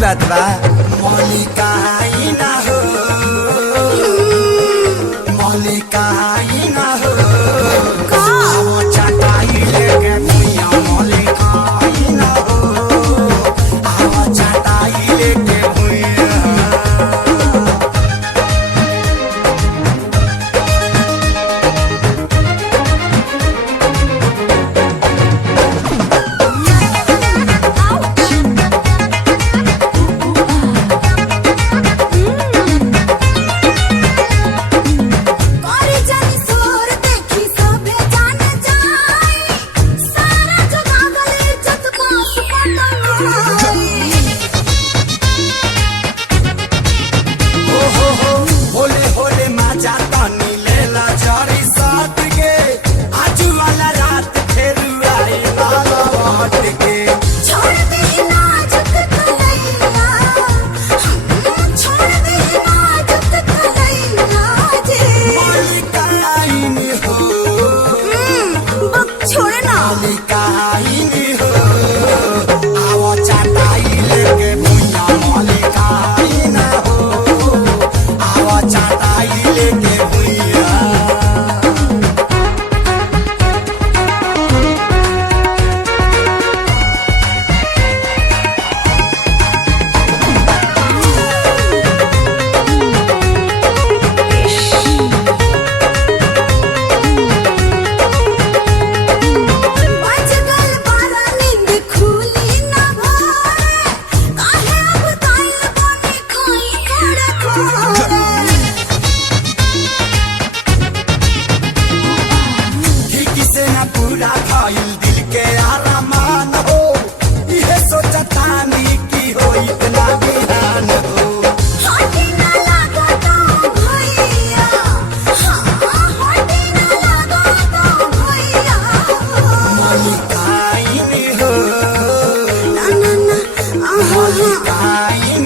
बात बा मौलिका ही ना हो, मौलिका ही ना हो, वो चटाई लेके भैया मौलिका ही ना हो, वो चटाई लेके भैया। पूरा खाइल दिल के आरामान हो, ये सोचता नहीं कि हो इतना बिहान हो। होटी ना लगा तो भैया, होटी ना लगा तो भैया। मौलिका ही हो, ना ना ना मौलिका ही